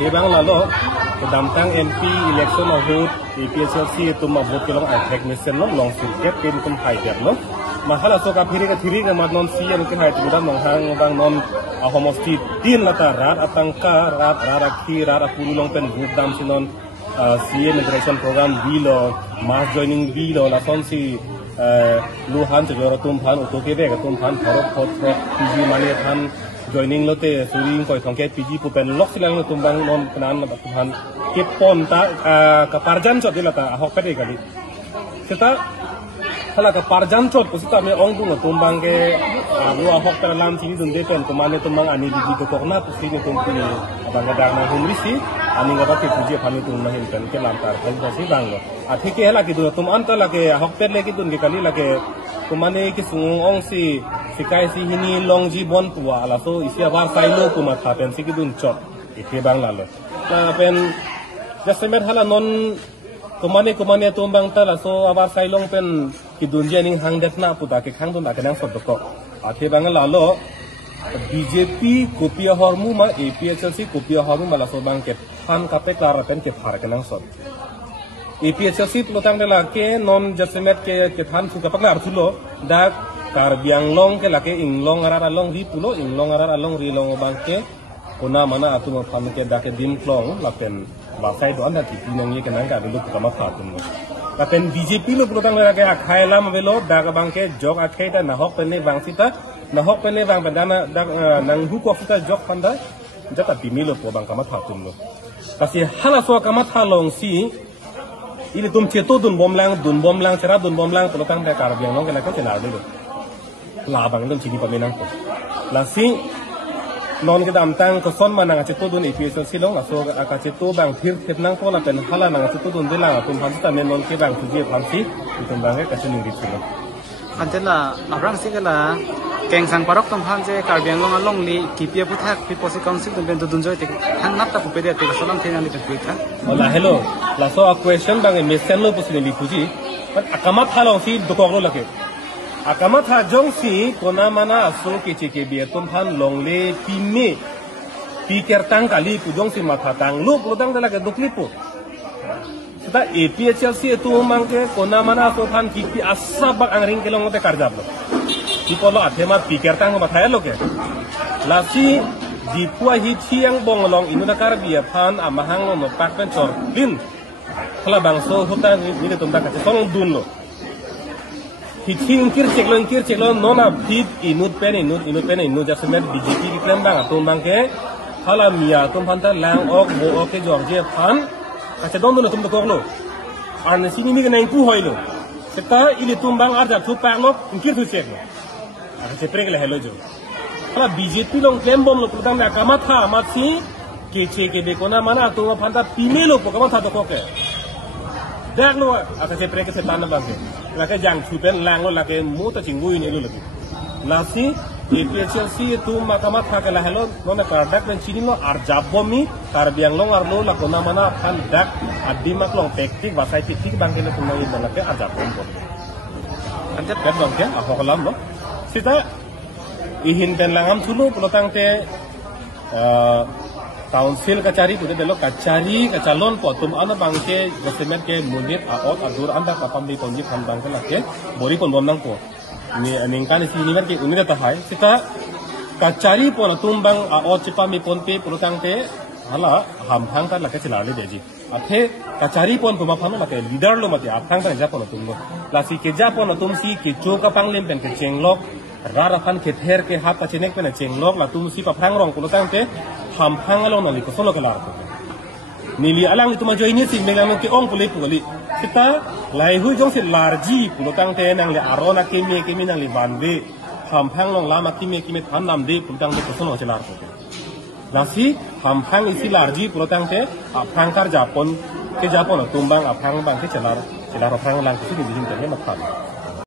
hebang lalo kedamtang MP election of vote APHLC itu mau vote kelong attack mission no long sirket tim kum hider no mahala so ka phiri ka mat non si an ke hai tu dam nong hang bang non homosti tin lata rat atangka rat rarakhi rapuru long pen vote dam sinon CA immigration program bilo mass joining bilo la son si luhan jora tum phan otoke be tum phan tharok phot PG mane phan joining lote suring koi thongke PG pu pen lok silang tum bang non kanan na phan ke pon ta ka parjan chot dilata hok pe gali seta hala ka parjan chot ko sita me ong dung tum bang ke lu hok ta lam chini dun de pen kumane tum bang ani di ko kokna pu si tum pu ni abang ga dang na humri si ani ga ke PG phani tum na hin pen ke lam tar kan si bang lo athi ke hala ki du tum an ta la ke hok pe le ki dun ke kali la ke kumane ki sung ong si sikai si hini long ji bon tua la so isia bar sai lo kuma tha pen si ki dun chot ite bang la lo na pen jasemet hala non kumane tumbang ta la so abar sai long pen ki dun je ning hang det na puta ke khang dun da ke nang sot ko ate bang la lo BJP kopia hormu ma APHLC kopia hormu ma la so bang ke phan ka pe klar pen ke phar ke nang sot APHLC lotang de la ke non jasemet ke than su ka paklar thulo da tar biang long ke lake ing long ara long ri pulo ing long ara long ri long bang ke kuna mana atu ma phan ke da ke dim klong la pen ba sai do anda ti nang ye ke nang ka lu ka ma pha tum la pen BJP lo protang la ke akhai lam velo da ka bang ke jog akhai ta na hok pen ne bang sita na hok pen ne bang bandana da nang hu ko sita jog panda jata bimilo po bang ka ma pha tum lo kasi hala so ka ma tha long si ini tum cheto dun bom lang chera dun bom lang protang da kar biang long ke la ka chela de la bang dum chini pamenang ko la si non ke dam tang ko son manang cheto dun APHLC long la so ka cheto bang thir thet nang ko la pen hala nang cheto dun de la tum phan ta men non ke bang thuje phan si tum bang ke ka chini ri chilo antela abrang sigala keng sang parok tom phan je kar biang long along li kipia puthak pi posi council dun ben dun joy te han nap ta pu pe de te salam the nang li pe ka la hello la so a question bang e mission lo pusini li puji but akamat halong si dokok lo lake akamat ha jong si kona mana aso ke cheke bia tum phan long le pime pi kertang kali pu jong si matha tang lu prodang de lake dukli pu seta APHLC tu mangke kona mana aso phan ki asabak angring kelong te karjab lo ki polo athema pi kertang ma thaya lo ke lasi di pua hi chiang bong long inu na kar bia phan amahang no pak pen chor bin khala bang so hota ni tum ta ka song dun lo Hiting kir ceklo nona fit inut pen jasemet BJP ki klem bang atum bang ke hala mia tum phanta lang ok bo ok George phan acha don don tum doklo an sini mi nang ku hoilo seta ili tum bang arja thu pak no kir thu cek acha se prek le hello jo hala BJP long klem bom lo pradang na kamat ha amat si ke che ke be kona mana tum phanta pimelo po kamat ha dokok ke dak lo ata se prek se tan bang ke la ke jang thu pen lang lo la ke mu ta chingui ni lo lagi la si APHLC tu makamat ha ke la hello no na kar dak pen chini no ar jabbomi kar biang long ar lo la kona mana phan dak adi mak long tektik ba sai tik bang ke lo tu ngai la ke ar jabbom ko ante pet bang ke a hokalam lo sita ihin pen langam thulu protang te council kacari tu delo kacari kacalon potum ana bangke jasemet ke munit aot adur anda kapam di ponji kham bangke lake bori pon bom nang po ni aningkan si ni ke unira ta hai sita kacari pon tumbang aot chipa mi pon pe protang te hala ham phang ta lake chila le deji athe kacari pon tuma phano lake leader lo mati athang ta ja pon tum lo lasi ke ja pon tum si ke cho ka panglim pen ke chenglok rara phan ke ther ke hap achenek pen chenglok la tum si pa phrang rong protang te ham pangalong nali ko solo kelar ko nili alang itu majo ini sing melang ke ong puli puli kita lai hu jong si larji pulo tang te nang le arona kemi nang le banbe ham pangalong lama kimi tham nam de pulo tang ko solo kelar ko nasi ham pang isi larji pulo tang te apangkar japon ke japon tumbang apang bang ke celar pang lang ke sini dijin te ma